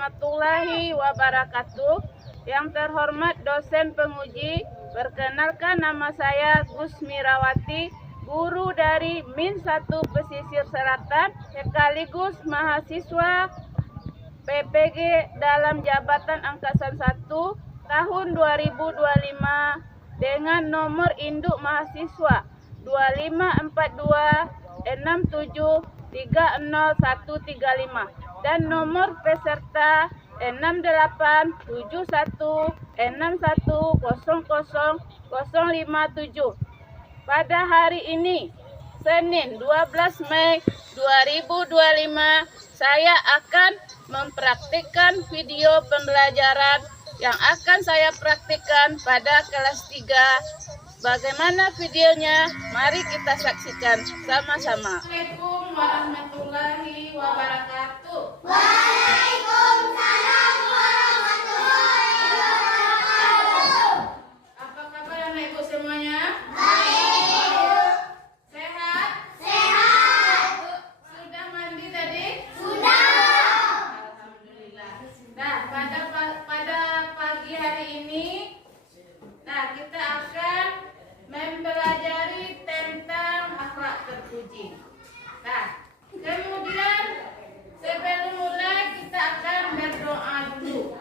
warahmatullahi wabarakatuh. Yang terhormat dosen penguji, perkenalkan nama saya Gusmirawati, guru dari Min 1 Pesisir Selatan, sekaligus mahasiswa PPG dalam Jabatan Angkatan 1 tahun 2025 dengan nomor induk mahasiswa 254267300135 dan nomor peserta 686161000057. Pada hari ini, Senin 12 Mei 2025, saya akan mempraktikkan video pembelajaran yang akan saya praktikkan pada kelas 3. Bagaimana videonya? Mari kita saksikan sama-sama. Assalamualaikum warahmatullahi wabarakatuh. Waalaikumsalam warahmatullahi wabarakatuh. Apa kabar anak ibu semuanya? Baik. Sehat? Sehat. Sudah mandi tadi? Sudah. Alhamdulillah. Nah, pada pagi hari ini, kita akan mempelajari tentang akhlak terpuji. Kemudian sebelum mulai kita akan berdoa dulu.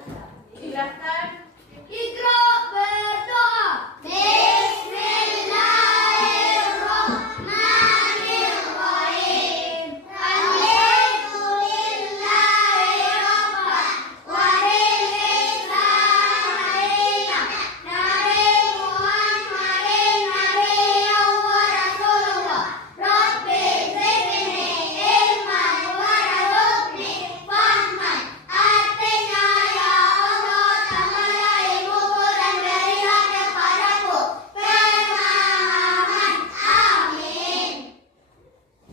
Silakan. Iqra berdoa. Bismillahirrahmanirrahim. Alhamdulillahi rabbil walil islam alina. Nabi Muhammadin nabiyyan wa rasulullah. Rabbi zidni ilman warzuqni fahman. Atina ya Allah tambahlah ilmuku dan berilah kepadaku pemahaman. Amin.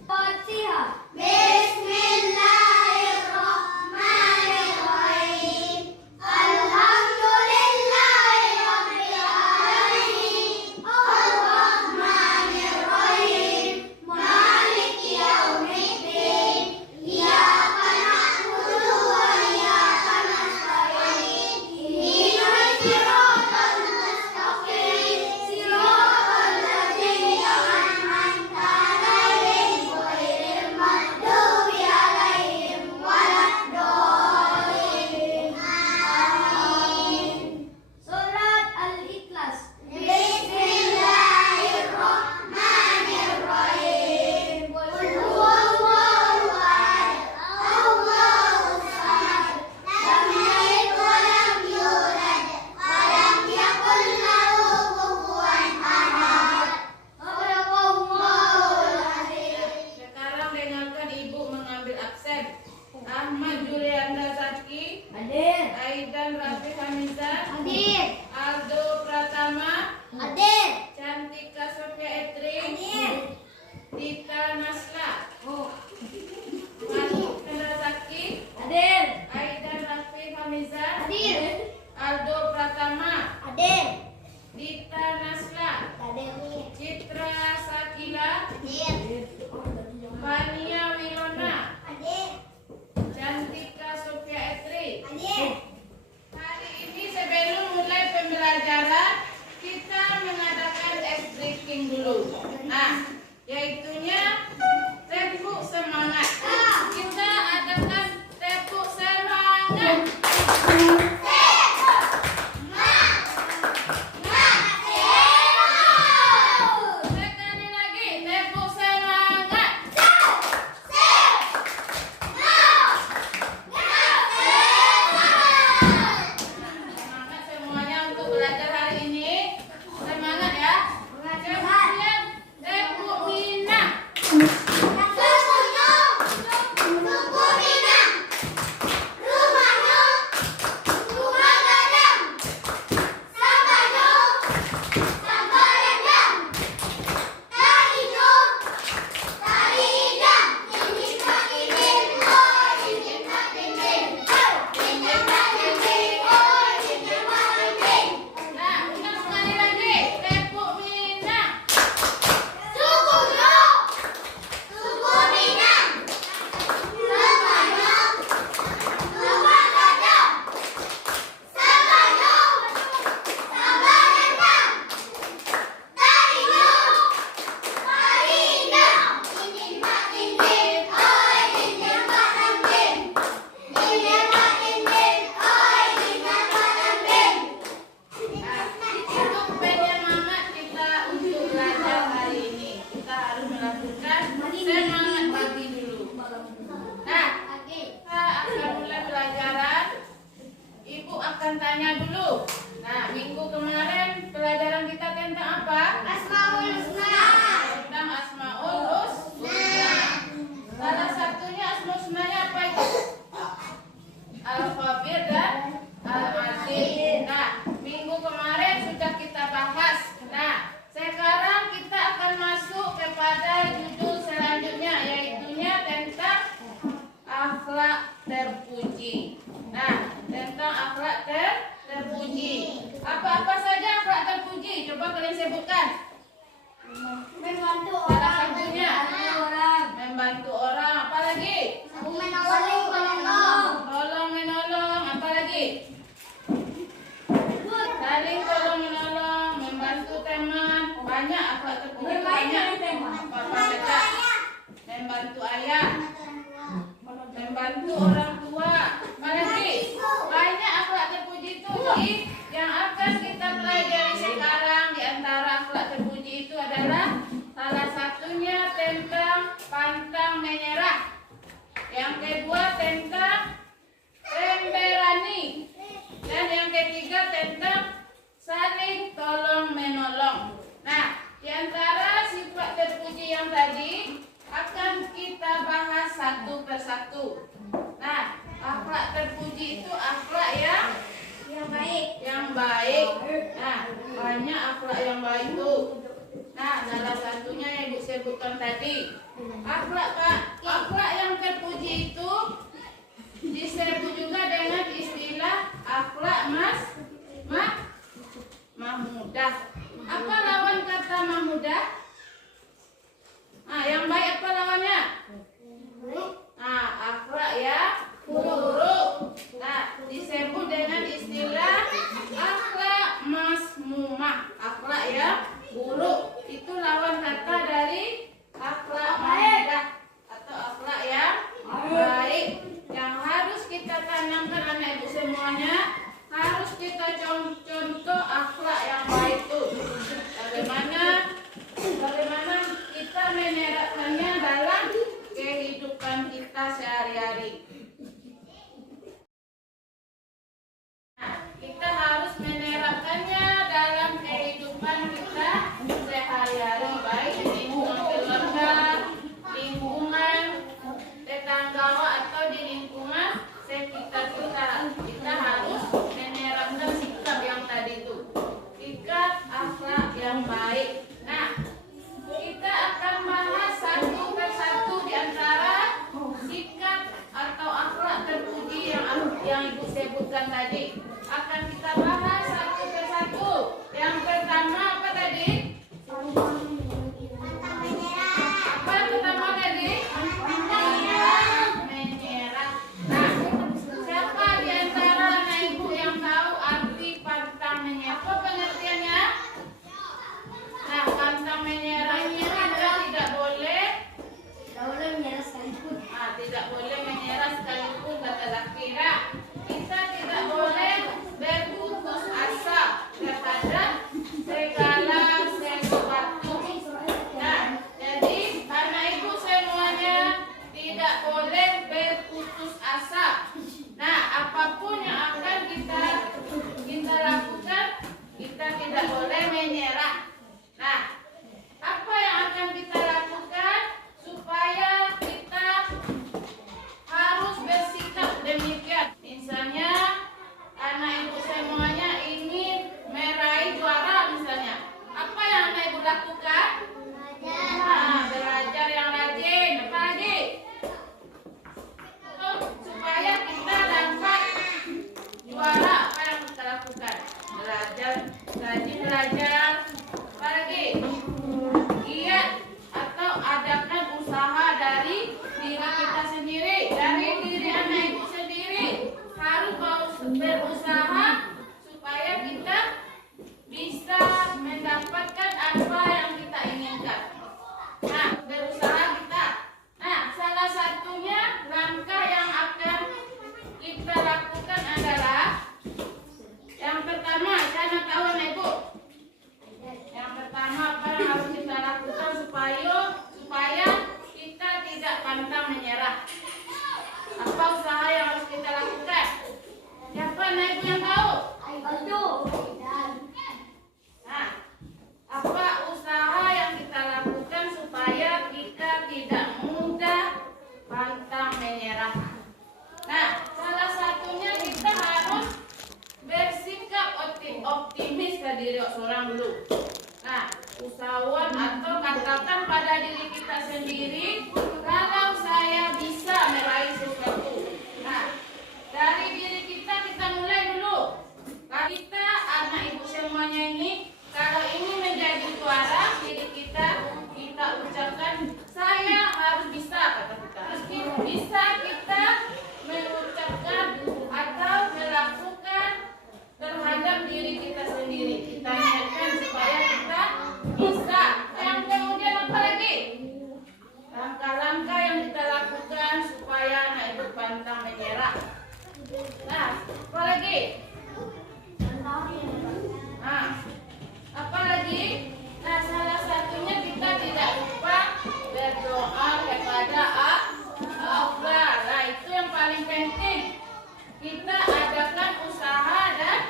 Fatihah. Bismillahirrahmanirrahim. Alhamdulillahi rabbil alamin. Ar-Rahmanir-Rahim. Maliki yaumiddin. Iyyaka na'budu wa iyyaka nasta'in. Ihdinas siratal mustaqim. Siratal ladzina an'amta 'alaihim ghairil maghdubi 'alaihim waladdallin. Amin. Surat Al-Ikhlas. Bismillahirrahmanirrahim. Qul huwallahu ahad. Allahus samad. Lam yalid wa lam yulad. Wa lam yakul lahu kufuwan ahad. Sadaqallahul azim. Sekarang dengarkan ibu mengambil absen. Ahmad Julianda Zaki, Hadir. Aidan Rafi Hamizah, Hadir. Aldo Pratama, Hadir. Cantika Sofia Etri, Hadir. Dita Nasla, Oh. Masuk Chandra Zaki, Hadir. Aidan Rafi Hamizah, Hadir. Aldo Pratama, Hadir. Dita Nasla, Hadir. Citra Sakila, Hadir. Fania Wilona, Hadir. Cantika Sofia Etri. Hadir. Hari ini sebelum mulai pembelajaran, kita mengadakan ice breaking dulu. Yaitunya tepuk semangat. Kita adakan tepuk semangat. Sekali lagi, tepuk semangat. Semangat semuanya untuk belajar hari ini. Semangat ya. Kemudian tepuk Minang. tanya dulu. Nah, minggu kemarin pelajaran kita tentang apa? Asmaul Husna. Tentang Asmaul Husna. Salah satunya Asmaul Husnanya apa itu? Al-Khabir dan Al-Aziz. Nah, minggu kemarin sudah kita bahas. Nah, sekarang kita akan masuk kepada judul selanjutnya, yaitunya tentang akhlak terpuji. Nah, tentang akhlak terpuji. Apa-apa saja akhlak terpuji? Coba kalian sebutkan. Membantu Salah orang. satunya membantu orang. Apa lagi? Menolong. Tolong menolong. Apa lagi? Saling tolong menolong, membantu teman. Banyak akhlak terpuji itu banyak. Apa saja? Membantu ayah, membantu orang tua. Apalagi banyak akhlak terpuji itu yang akan kita pelajari sekarang. Di antara akhlak terpuji itu adalah salah satunya tentang pantang menyerah. Yang kedua tentang pemberani. Dan yang ketiga tentang saling tolong menolong. Nah, di antara sifat terpuji yang tadi akan kita bahas satu persatu. Nah, akhlak terpuji itu akhlak yang baik. Nah, banyak akhlak yang baik itu. Nah, salah satunya yang Ibu sebutkan tadi. Akhlak yang terpuji itu disebut juga dengan istilah akhlak mahmudah. Apa lawan kata mahmudah? Nah, yang baik apa lawannya? Nah, akhlak yang buruk. Nah, disebut dengan istilah akhlak masmumah. Akhlak yang buruk itu lawan kata dari akhlak mahmudah atau akhlak yang baik. Yang harus kita tanamkan anak ibu semuanya, harus kita contoh akhlak yang baik itu. Bagaimana kita menerapkannya dalam kehidupan kita sehari-hari. Nah, kita harus menerapkannya dalam kehidupan kita sehari-hari, baik di lingkungan keluarga, lingkungan tetangga atau di lingkungan sekitar kita. Kita harus menerapkan sikap yang tadi itu, sikap akhlak yang baik. Nah, kita akan bahas satu persatu di antara sikap atau akhlak terpuji yang Ibu sebutkan tadi. Akan kita bahas satu persatu. Yang pertama apa tadi? Apa yang pertama tadi? Menyerah. Nah, siapa di antara anak ibu yang tahu arti pantang menyerah? Apa pengertiannya? Nah, pantang menyerah itu kita tidak boleh tidak boleh menyerah sekalipun kata Zakira. Kita tidak boleh berputus asa terhadap segala sesuatu. Nah, jadi anak ibu semuanya tidak boleh berputus asa. Nah, apapun yang akan kita lakukan, kita tidak boleh menyerah. Nah, apa yang akan kita lakukan supaya kita harus bersikap demikian? Misalnya anak ibu semuanya ingin meraih juara misalnya. Apa yang anak ibu lakukan? Nah, belajar yang rajin. Apa lagi? Supaya kita dapat juara, apa yang kita lakukan? Belajar, rajin belajar. Apa lagi? Giat atau adakan usaha dari diri kita sendiri, dari diri anak ibu sendiri. Harus berusaha supaya kita bisa mendapatkan apa yang kita inginkan. Nah, berusaha kita. Nah, salah satunya langkah yang akan kita lakukan adalah yang pertama, saya tahu anak ibu. Yang pertama apa yang harus kita lakukan supaya kita tidak pantang menyerah? Apa usaha yang harus kita lakukan? Siapa anak ibu yang diri seorang dulu. Nah, usahawan atau katakan pada diri kita sendiri, kalau saya bisa meraih sesuatu. Nah, dari diri kita mulai dulu. Kalau kita anak ibu semuanya ini, kalau ini menjadi suara diri kita ucapkan, saya harus bisa, kata kita. Meski bisa kita mengucapkan atau melakukan terhadap diri kita sendiri. Kita ingatkan supaya kita bisa. Yang kemudian apa lagi? Langkah-langkah yang kita lakukan supaya anak itu pantang menyerah. Nah, apa lagi? Nah, apa lagi? Nah, salah satunya kita tidak lupa berdoa kepada Allah. Nah, itu yang paling penting. Kita adakan usaha dan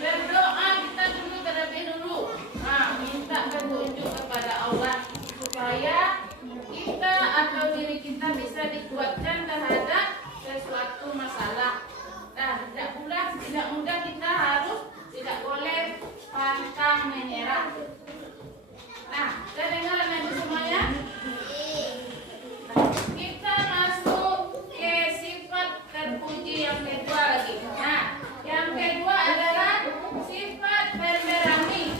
berdoa kita dulu terlebih dulu. Nah, minta petunjuk kepada Allah supaya kita atau diri kita bisa dikuatkan terhadap sesuatu masalah. Nah, tidak mudah kita harus tidak boleh pantang menyerah. Nah, saya dengar nanti semuanya. Kita masuk ke sifat terpuji yang kedua lagi. Nah, yang kedua adalah sifat pemberani.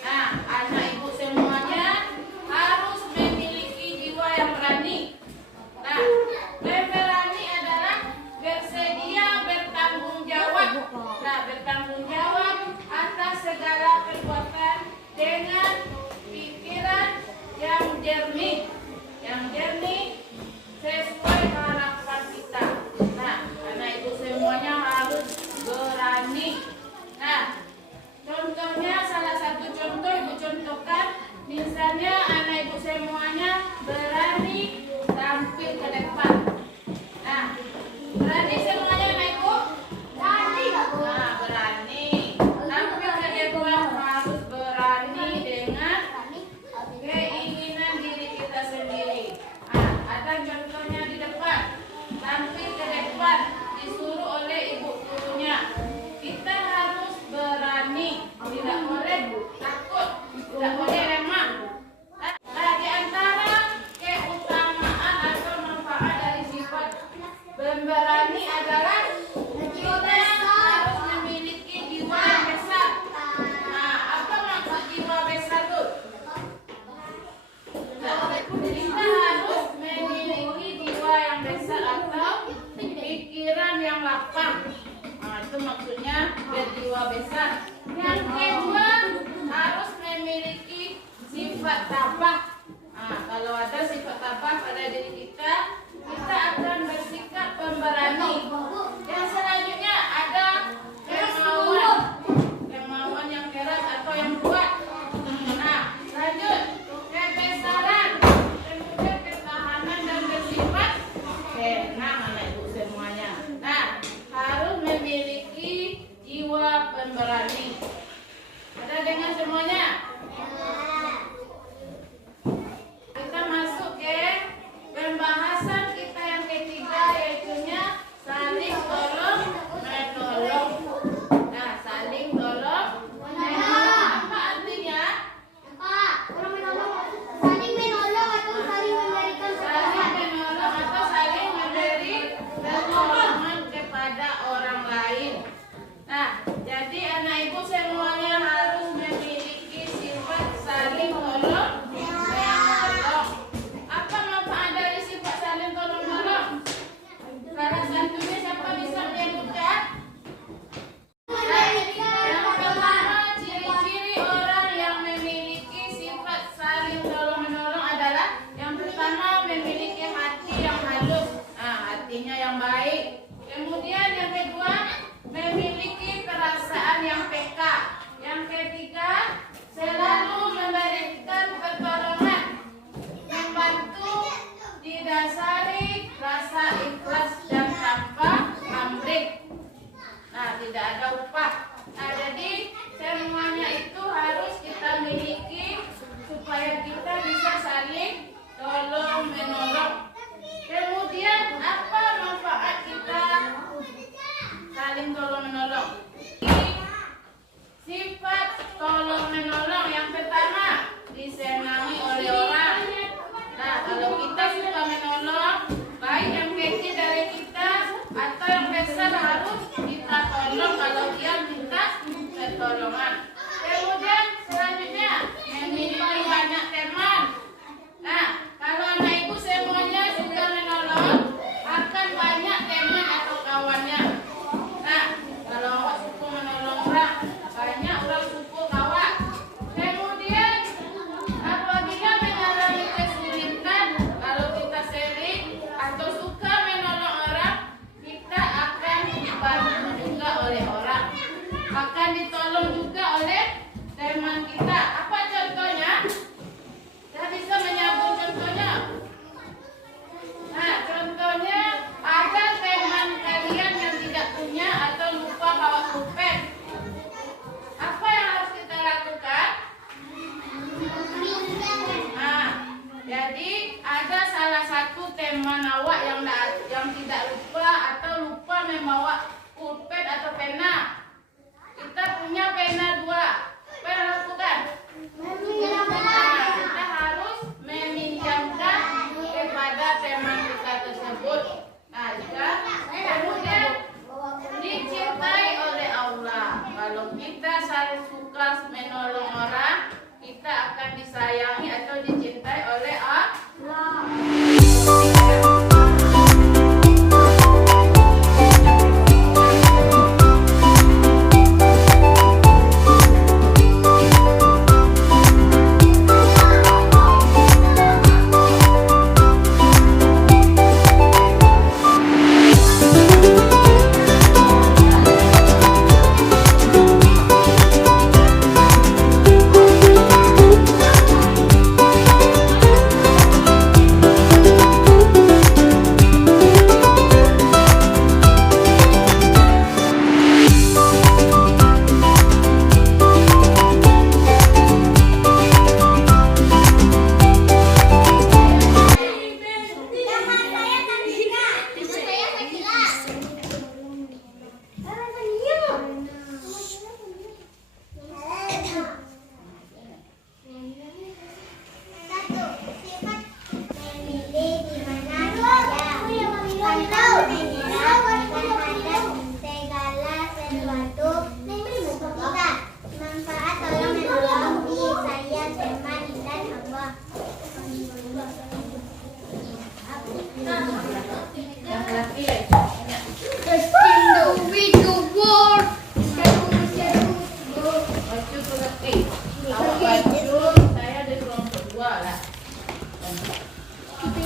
Nah, anak ibu semuanya harus memiliki jiwa yang berani. Nah, pemberani adalah bersedia bertanggung jawab. Nah, bertanggung jawab atas segala perbuatan dengan pikiran yang jernih. Yang jernih sesuai harapan kita. Nah, anak ibu semuanya harus berani. Nah, contohnya salah satu contoh ibu contohkan, misalnya anak ibu semuanya berani tampil ke depan. Nah, berani semuanya anak ibu? Berani. Nah, berani. Tampil ke depan harus berani dengan keinginan diri kita sendiri. Nah, ada contohnya di depan. Tampil ke depan disuruh oleh ibu gurunya. Kita harus berani, tidak boleh takut, tidak boleh lemah. Nah, di antara keutamaan atau manfaat dari sifat pemberani adalah kita harus memiliki jiwa yang besar. Nah, apa maksud jiwa besar itu? Kita harus memiliki jiwa yang besar atau pikiran yang lapang. Nah, itu maksudnya berjiwa besar. Yang kedua, harus memiliki sifat tabah. Nah, kalau ada sifat tabah pada diri kita akan bersikap pemberani. Yang selanjutnya ada kemauan yang keras atau yang kuat. Nah, lanjut kebesaran, kemudian ketahanan dan bersifat tenang anak ibu semuanya. Nah, harus memiliki jiwa pemberani. Ada dengar semuanya? Kita masuk ke pembahasan kita yang ketiga, yaitunya saling tolong menolong. Nah, saling tolong menolong. Apa artinya? Saling menolong atau saling memberikan Saling menolong atau saling memberi pertolongan kepada orang lain. Nah, jadi anak ibu semuanya harus memiliki sifat saling tolong menolong. Apa manfaat dari sifat saling tolong menolong? Salah satunya siapa bisa menyebutkan? Yang pertama, ciri-ciri orang yang memiliki sifat saling tolong menolong adalah yang pertama memiliki hati yang halus, nah, hatinya yang baik. Kemudian yang kedua memiliki perasaan yang peka. Yang ketiga selalu memberikan pertolongan, membantu didasari rasa ikhlas dan tanpa pamrih. Nah, tidak ada upah. Nah, jadi semuanya itu harus kita miliki supaya kita bisa saling tolong menolong. Kemudian apa manfaat kita saling tolong menolong? Sifat pertolongan. Kemudian selanjutnya memiliki banyak teman. Nah, kalau anak ibu semuanya suka menolong, akan banyak teman atau kawannya. Nah, kalau awak suka menolong orang, banyak orang suka kawan. Kemudian apabila mengalami kesulitan, kalau kita sering atau suka menolong orang, kita akan dibantu juga oleh orang, akan ditolong juga oleh teman kita. Apa contohnya? Saya bisa menyambung contohnya. Nah, contohnya ada teman kalian yang tidak punya atau lupa bawa pulpen. Apa yang harus kita lakukan? Nah, jadi ada salah satu teman awak yang tidak lupa atau lupa membawa pulpen atau pena. Kita punya pena 2. Apa yang lakukan? Nah, kita harus meminjamkan kepada teman kita tersebut. Nah, juga kemudian dicintai oleh Allah. Kalau kita saling suka menolong orang, kita akan disayangi atau dicintai oleh Allah.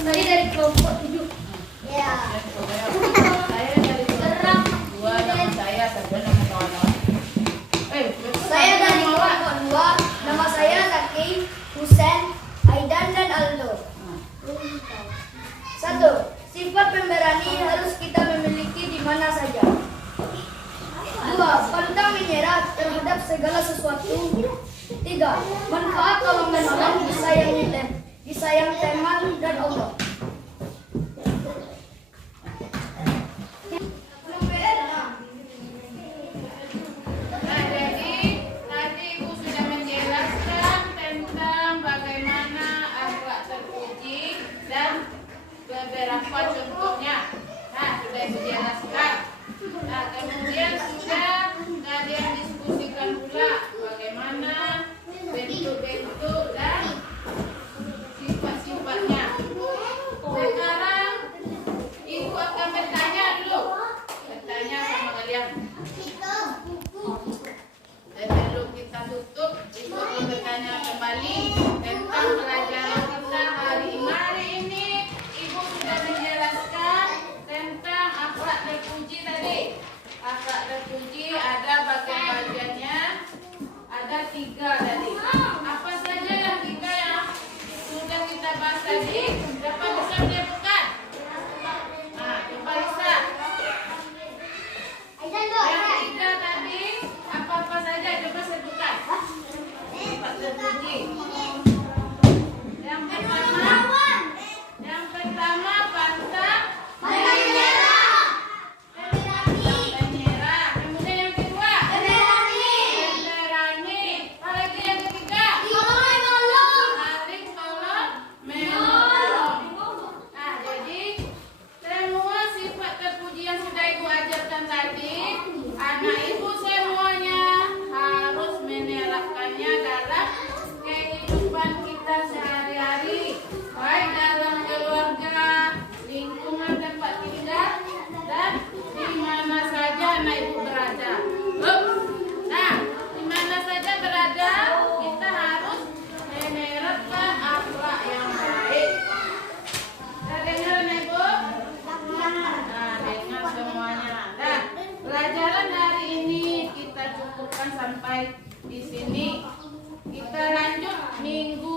Saya dari kelompok 7. Ya. Saya dari kelompok 2, nama saya sebenarnya kawan-kawan. Saya dari kelompok 2. Nama saya Zaki, Husen, Aidan dan Aldo. 1. Sifat pemberani harus kita memiliki di mana saja. 2. Pantang menyerah terhadap segala sesuatu. 3. Manfaat tolong menolong disayang teman dan Allah. Nah, jadi tadi Ibu sudah menjelaskan tentang bagaimana akhlak terpuji dan beberapa contohnya. Nah, sudah Ibu jelaskan. Nah, kemudian sudah kalian diskusikan pula bagaimana bentuk-bentuk dan sifat-sifatnya. Sekarang Ibu akan bertanya dulu. Bertanya sama kalian. Sebelum kita tutup, Ibu akan bertanya kembali tentang pelajaran kita hari ini. Ibu sudah menjelaskan tentang akhlak terpuji tadi. Akhlak terpuji ada bagian-bagiannya, ada 3 tadi. Apa saja yang 3 yang sudah kita bahas tadi? Siapa bisa menyebutkan? Nah, coba Lisa. Yang 3 tadi apa-apa saja? Coba sebutkan. Sifat terpuji. Yang pertama pantang menyerah. Kemudian yang kedua pemberani. Apalagi yang ketiga saling tolong menolong. Nah, jadi semua sifat terpuji yang sudah Ibu ajarkan tadi, anak Ibu semuanya harus cukupkan sampai di sini. Kita lanjut minggu